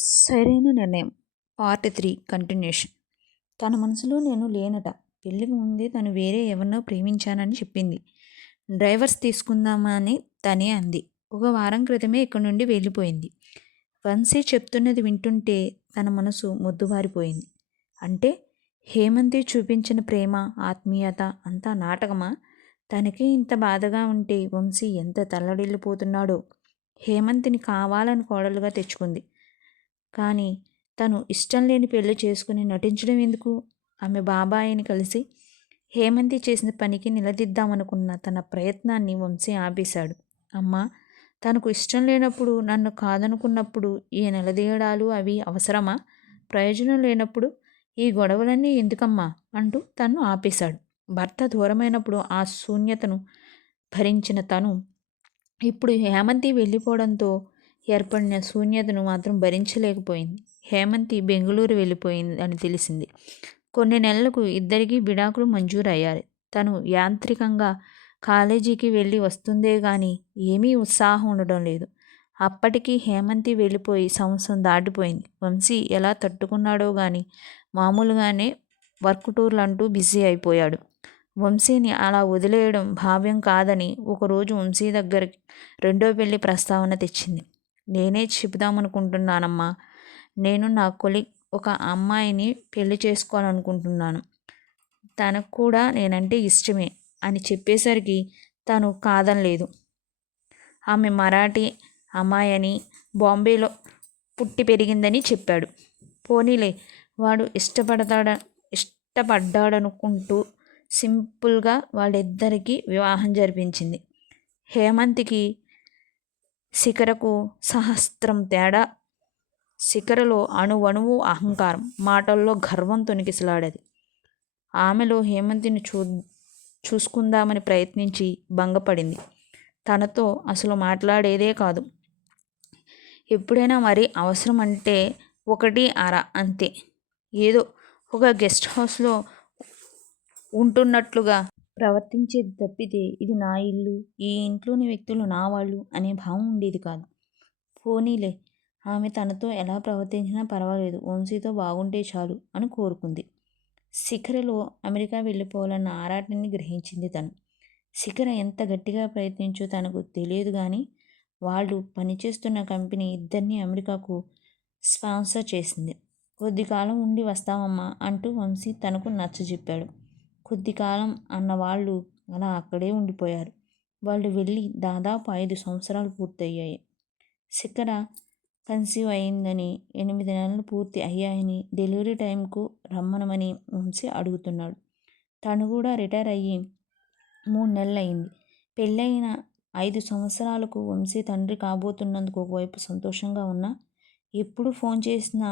సరైన నిర్ణయం part 3 continuation. తన మనసులో నేను లేనట. పెళ్లికి ముందే తను వేరే ఎవరినో ప్రేమించానని చెప్పింది. డ్రైవర్స్ తీసుకుందామా అని తనే అంది. ఒక వారం క్రితమే ఇక్కడి నుండి వెళ్ళిపోయింది. వంశీ చెప్తున్నది వింటుంటే తన మనసు మొద్దుబారిపోయింది. అంటే హేమంతి చూపించిన ప్రేమ, ఆత్మీయత అంతా నాటకమా? తనకే ఇంత బాధగా ఉంటే వంశీ ఎంత తల్లడిల్లిపోతున్నాడో. హేమంతిని కావాలని కోడలుగా తెచ్చుకుంది. కానీ తను ఇష్టం లేని పెళ్లి చేసుకుని నటించడం ఎందుకు? ఆమె బాబాయిని కలిసి హేమంతి చేసిన పనికి నిలదీద్దామనుకున్న తన ప్రయత్నాన్ని వంశీ ఆపేశాడు. అమ్మా, తనకు ఇష్టం లేనప్పుడు, నన్ను కాదనుకున్నప్పుడు ఈ నిలదీయడాలు అవి అవసరమా? ప్రయోజనం లేనప్పుడు ఈ గొడవలన్నీ ఎందుకమ్మా అంటూ తను ఆపేశాడు. భర్త దూరమైనప్పుడు ఆ శూన్యతను భరించిన తను ఇప్పుడు హేమంతి వెళ్ళిపోవడంతో ఏర్పడిన శూన్యతను మాత్రం భరించలేకపోయింది. హేమంతి బెంగళూరు వెళ్ళిపోయింది అని తెలిసింది. కొన్ని నెలలకు ఇద్దరికీ విడాకులు మంజూరయ్యాయి. తను యాంత్రికంగా కాలేజీకి వెళ్ళి వస్తుందే కానీ ఏమీ ఉత్సాహం ఉండడం లేదు. అప్పటికి హేమంతి వెళ్ళిపోయి సంవత్సరం దాటిపోయింది. వంశీ ఎలా తట్టుకున్నాడో కానీ మామూలుగానే వర్క్ టూర్లు అంటూ బిజీ అయిపోయాడు. వంశీని అలా వదిలేయడం భావ్యం కాదని ఒకరోజు వంశీ దగ్గరికి రెండో పెళ్లి ప్రస్తావన తెచ్చింది. నేనే చెబుదామనుకుంటున్నానమ్మా. నేను నా కొలీగ్ ఒక అమ్మాయిని పెళ్లి చేసుకోవాలనుకుంటున్నాను. తనకు కూడా నేనంటే ఇష్టమే అని చెప్పేసరికి తను కాదనలేదు. ఆమె మరాఠీ అమ్మాయని, బాంబేలో పుట్టి పెరిగిందని చెప్పాడు. పోనీలే, వాడు ఇష్టపడ్డాడనుకుంటూ సింపుల్గా వాళ్ళిద్దరికీ వివాహం జరిపించింది. హేమంతికి శిఖరకు సహస్రం తేడా. శిఖరలో అణువణువు అహంకారం, మాటల్లో గర్వం తొణికిసలాడేది. ఆమెలో హేమంతిని చూసుకుందామని ప్రయత్నించి భంగపడింది. తనతో అసలు మాట్లాడేదే కాదు. ఎప్పుడైనా మరీ అవసరం అంటే ఒకటి అర అంతే. ఏదో ఒక గెస్ట్ హౌస్లో ఉంటున్నట్లుగా ప్రవర్తించేది తప్పితే ఇది నా ఇల్లు, ఈ ఇంట్లోని వ్యక్తులు నా వాళ్ళు అనే భావం ఉండేది కాదు. పోనీలే, ఆమె తనతో ఎలా ప్రవర్తించినా పర్వాలేదు, వంశీతో బాగుంటే చాలు అని కోరుకుంది. శిఖరలో అమెరికా వెళ్ళిపోవాలన్న ఆరాటాన్ని గ్రహించింది తను. శిఖర ఎంత గట్టిగా ప్రయత్నించో తనకు తెలియదు కానీ వాళ్ళు పనిచేస్తున్న కంపెనీ ఇద్దరిని అమెరికాకు స్పాన్సర్ చేసింది. కొద్ది కాలం ఉండి వస్తామమ్మా అంటూ వంశీ తనకు నచ్చజెప్పాడు. కొద్ది కాలం అన్నవాళ్ళు అలా అక్కడే ఉండిపోయారు. వాళ్ళు వెళ్ళి దాదాపు 5 సంవత్సరాలు పూర్తయ్యాయి. శిఖర కన్సీవ్ అయిందని, 8 నెలలు పూర్తి అయ్యాయని, డెలివరీ టైంకు రమ్మనమని వంశీ అడుగుతున్నాడు. తను కూడా రిటైర్ అయ్యి 3 నెలలయ్యింది. పెళ్ళైన 5 సంవత్సరాలకు వంశీ తండ్రి కాబోతున్నందుకు ఒకవైపు సంతోషంగా ఉన్నా, ఎప్పుడు ఫోన్ చేసినా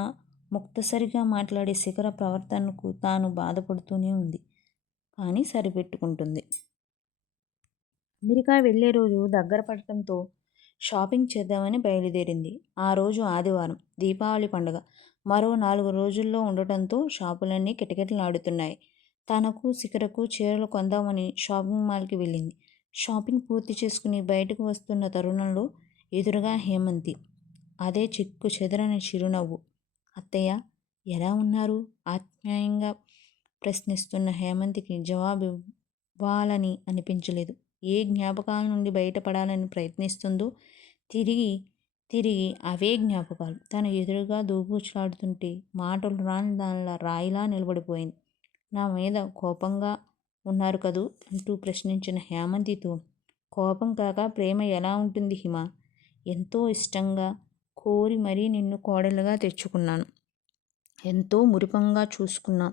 ముక్తసరిగా మాట్లాడే శిఖర ప్రవర్తనకు తాను బాధపడుతూనే ఉంది. కానీ సరిపెట్టుకుంటుంది. అమెరికా వెళ్లే రోజు దగ్గర పడటంతో షాపింగ్ చేద్దామని బయలుదేరింది. ఆ రోజు ఆదివారం, దీపావళి పండుగ మరో 4 రోజుల్లో ఉండటంతో షాపులన్నీ కిటకిటలాడుతున్నాయి. తనకు శిఖరకు చీరలు కొందామని షాపింగ్ మాల్కి వెళ్ళింది. షాపింగ్ పూర్తి చేసుకుని బయటకు వస్తున్న తరుణంలో ఎదురుగా హేమంతి. అదే చెక్కు చెదరని చిరునవ్వు. అత్తయ్య, ఎలా ఉన్నారు? ఆప్యాయంగా ప్రశ్నిస్తున్న హేమంతికి జవాబు ఇవ్వాలని అనిపించలేదు. ఏ జ్ఞాపకాల నుండి బయటపడాలని ప్రయత్నిస్తుందో తిరిగి తిరిగి అవే జ్ఞాపకాలు తన ఎదురుగా దూబూచులాడుతుంటే మాటలు రాని దానిలా రాయిలా నిలబడిపోయింది. నా మీద కోపంగా ఉన్నారు కదూ అంటూ ప్రశ్నించిన హేమంతితో, కోపం కాక ప్రేమ ఎలా ఉంటుంది హిమ? ఎంతో ఇష్టంగా కోరి మరీ నిన్ను కోడలుగా తెచ్చుకున్నాను. ఎంతో మురిపంగా చూసుకున్నా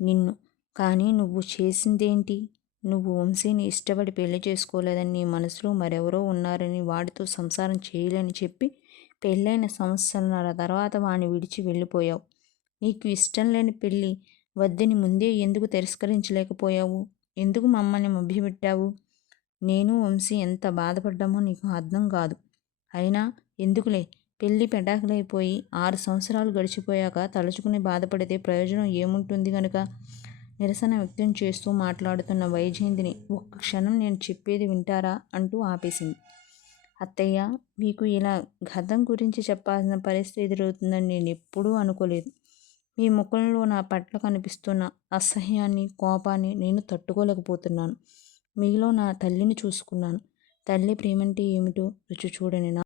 నిన్ను. కానీ నువ్వు చేసిందేంటి? నువ్వు వంశీని ఇష్టపడి పెళ్లి చేసుకోలేదని, నీ మనసులో మరెవరో ఉన్నారని, వాడితో సంసారం చేయలేని చెప్పి పెళ్ళైన సంవత్సరాల తర్వాత వాడిని విడిచి వెళ్ళిపోయావు. నీకు ఇష్టం లేని పెళ్ళి వద్దని ముందే ఎందుకు తిరస్కరించలేకపోయావు? ఎందుకు మమ్మల్ని మభ్యపెట్టావు? నేను వంశీ ఎంత బాధపడ్డామో నీకు అర్థం కాదు. అయినా ఎందుకులే, పెళ్ళి పెటాకులైపోయి 6 సంవత్సరాలు గడిచిపోయాక తలుచుకుని బాధపడితే ప్రయోజనం ఏముంటుంది గనుక నిరసన వ్యక్తం చేస్తూ మాట్లాడుతున్న వైజయంతిని ఒక్క క్షణం నేను చెప్పేది వింటారా అంటూ ఆపేసింది. అత్తయ్య, మీకు ఇలా గతం గురించి చెప్పాల్సిన పరిస్థితి ఎదురవుతుందని నేను ఎప్పుడూ అనుకోలేదు. మీ ముఖంలో నా పట్ల కనిపిస్తున్న అసహ్యాన్ని, కోపాన్ని నేను తట్టుకోలేకపోతున్నాను. మీలో నా తల్లిని చూసుకున్నాను. తల్లి ప్రేమంటే ఏమిటో రుచి చూడని